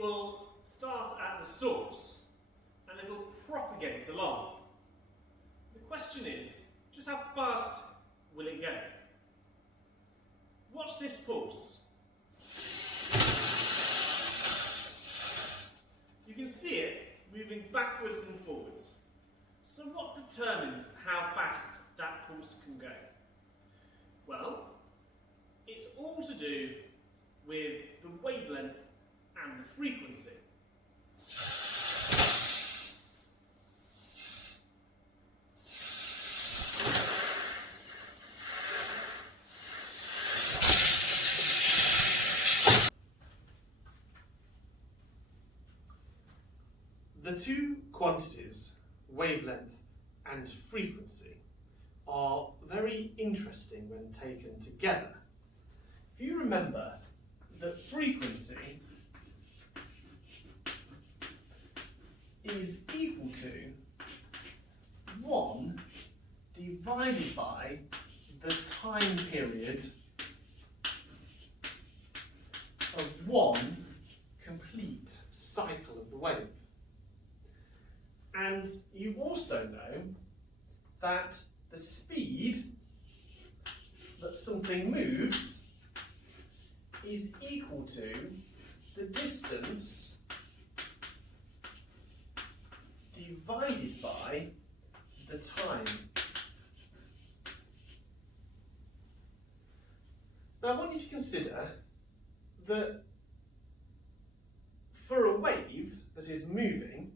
it will start at the source and it'll propagate along. The question is, just how fast will it go? Watch this pulse. You can see it moving backwards and forwards. So what determines how fast that pulse can go? Well, it's all to do with the wavelength and the frequency. The two quantities, wavelength and frequency, are very interesting when taken together. If you remember that frequency is equal to 1 divided by the time period of one complete cycle of the wave. And you also know that the speed that something moves is equal to the distance divided by the time. Now I want you to consider that for a wave that is moving,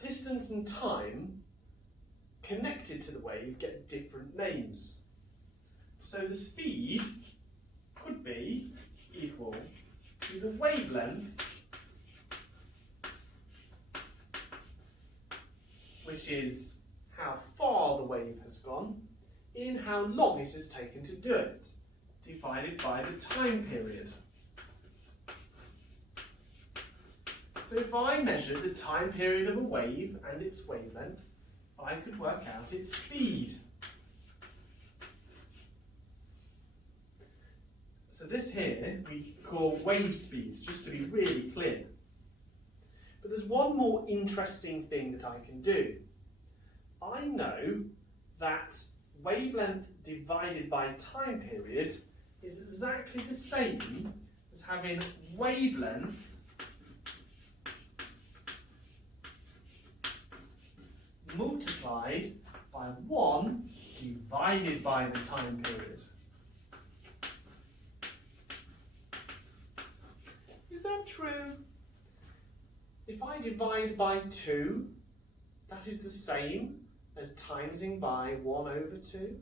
distance and time connected to the wave get different names. So the speed could be equal to the wavelength, which is how far the wave has gone, in how long it has taken to do it, divided by the time period. So if I measured the time period of a wave and its wavelength, I could work out its speed. So this here we call wave speed, just to be really clear. But there's one more interesting thing that I can do. I know that wavelength divided by time period is exactly the same as having wavelength multiplied by 1 divided by the time period. Is that true? If I divide by 2, that is the same as timesing by 1 over 2.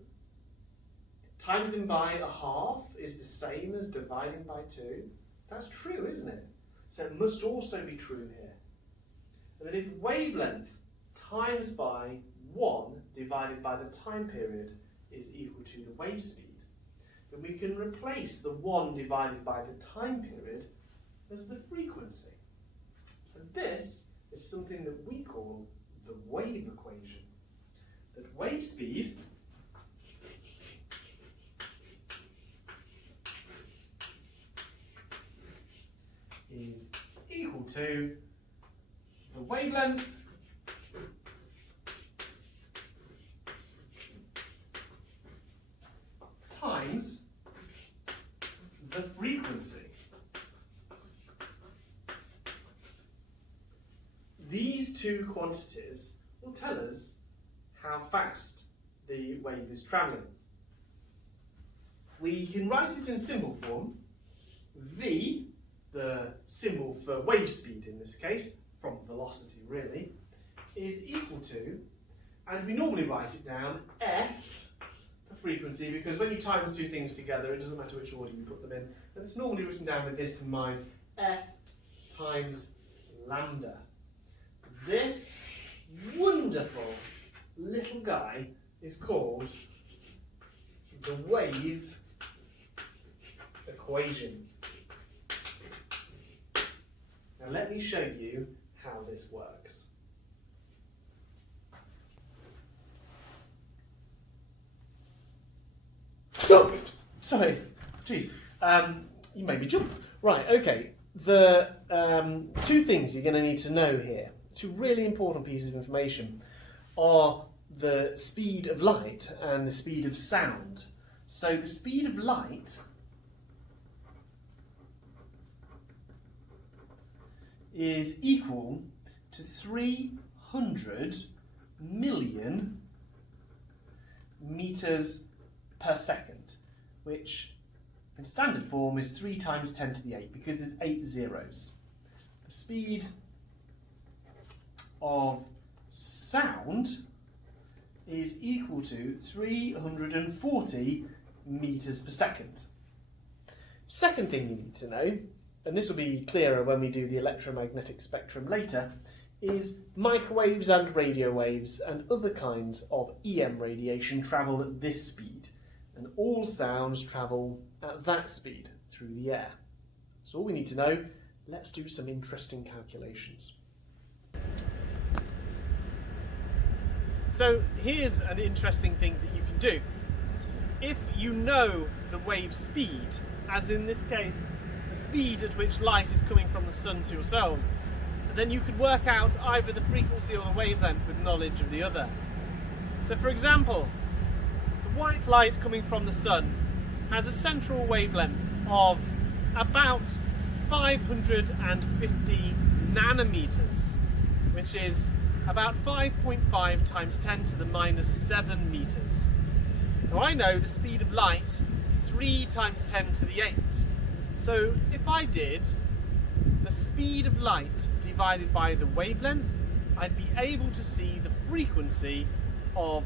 Timesing by a half is the same as dividing by 2. That's true, isn't it? So it must also be true here. And then if wavelength times by 1 divided by the time period is equal to the wave speed, then we can replace the 1 divided by the time period as the frequency. And this is something that we call the wave equation. That wave speed is equal to the wavelength times the frequency. These two quantities will tell us how fast the wave is travelling. We can write it in symbol form. V, the symbol for wave speed in this case, from velocity really, is equal to, and we normally write it down, F, for frequency, because when you times two things together, it doesn't matter which order you put them in, and it's normally written down with this in mind, F times lambda. This wonderful little guy is called the wave equation. Now let me show you how this works. Oh, sorry, jeez, you made me jump. Right, okay, the two things you're going to need to know here, two really important pieces of information, are the speed of light and the speed of sound. So the speed of light is equal to 300 million meters per second, which in standard form is 3 times 10 to the 8 because there's 8 zeros. The speed of sound is equal to 340 meters per second. Second thing you need to know, and this will be clearer when we do the electromagnetic spectrum later, is microwaves and radio waves and other kinds of EM radiation travel at this speed, and all sounds travel at that speed through the air. So all we need to know, let's do some interesting calculations. So here's an interesting thing that you can do. If you know the wave speed, as in this case, the speed at which light is coming from the sun to yourselves, then you could work out either the frequency or the wavelength with knowledge of the other. So for example, the white light coming from the sun has a central wavelength of about 550 nanometers, which is about 5.5 times 10 to the minus 7 meters. Now I know the speed of light is 3 times 10 to the 8. So if I did the speed of light divided by the wavelength, I'd be able to see the frequency of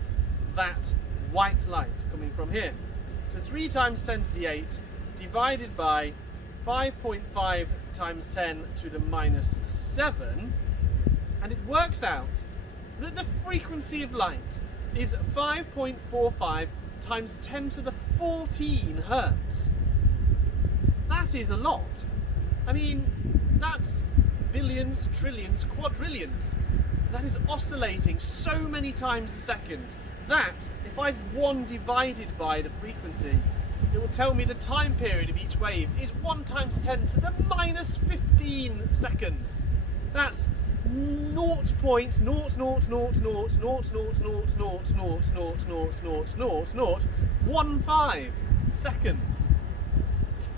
that white light coming from here. So 3 times 10 to the 8 divided by 5.5 times 10 to the minus 7, and it works out that the frequency of light is 5.45 times 10 to the 14 hertz. That is a lot. I mean, that's billions, trillions, quadrillions. That is oscillating so many times a second that if I've 1 divided by the frequency, it will tell me the time period of each wave is 1 times 10 to the minus 15 seconds. That's 0.000000000000000000015 seconds.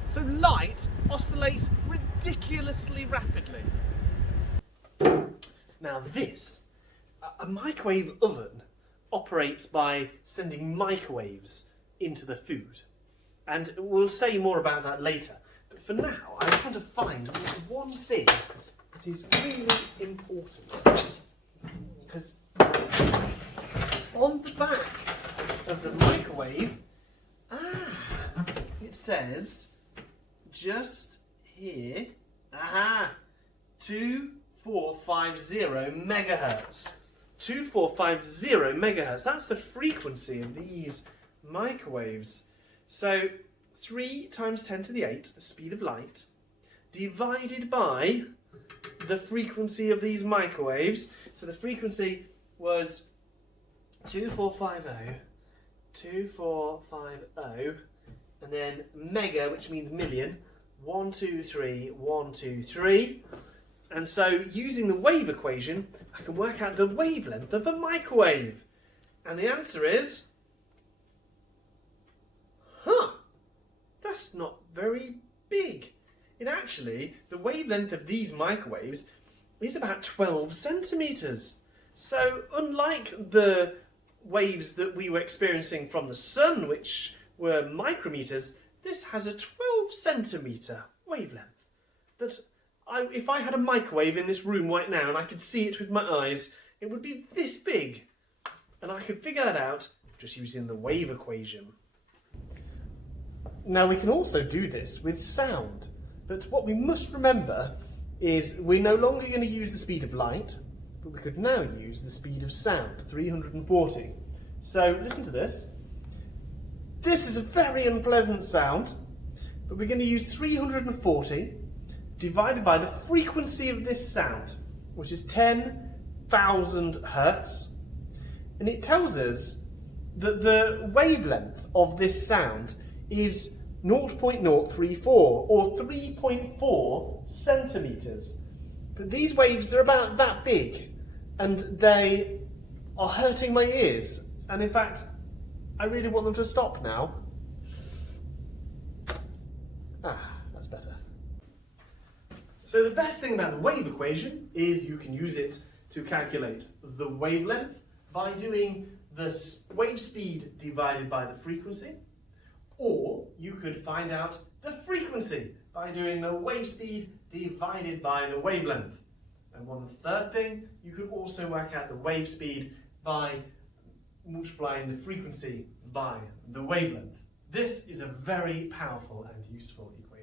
So light oscillates ridiculously rapidly. Now this, a microwave oven operates by sending microwaves into the food. And we'll say more about that later. But for now, I just want to find one thing that is really important. Because on the back of the microwave, it says just here, 2450 megahertz. 2450 megahertz, that's the frequency of these microwaves. So 3 times 10 to the 8, the speed of light, divided by the frequency of these microwaves. So the frequency was 2450, and then mega, which means million, 123, and so using the wave equation I can work out the wavelength of a microwave, and the answer is that's not very big. Actually, the wavelength of these microwaves is about 12 centimeters. So unlike the waves that we were experiencing from the sun, which were micrometers, this has a 12 centimeter wavelength. That if I had a microwave in this room right now and I could see it with my eyes, it would be this big. And I could figure that out just using the wave equation. Now we can also do this with sound, but what we must remember is we're no longer going to use the speed of light, but we could now use the speed of sound, 340. So listen to this. This is a very unpleasant sound, but we're going to use 340 divided by the frequency of this sound, which is 10,000 hertz, and it tells us that the wavelength of this sound is 0.034 or 3.4 centimetres. But these waves are about that big and they are hurting my ears. And in fact, I really want them to stop now. That's better. So the best thing about the wave equation is you can use it to calculate the wavelength by doing the wave speed divided by the frequency, or you could find out the frequency by doing the wave speed divided by the wavelength. And one third thing, you could also work out the wave speed by multiplying the frequency by the wavelength. This is a very powerful and useful equation.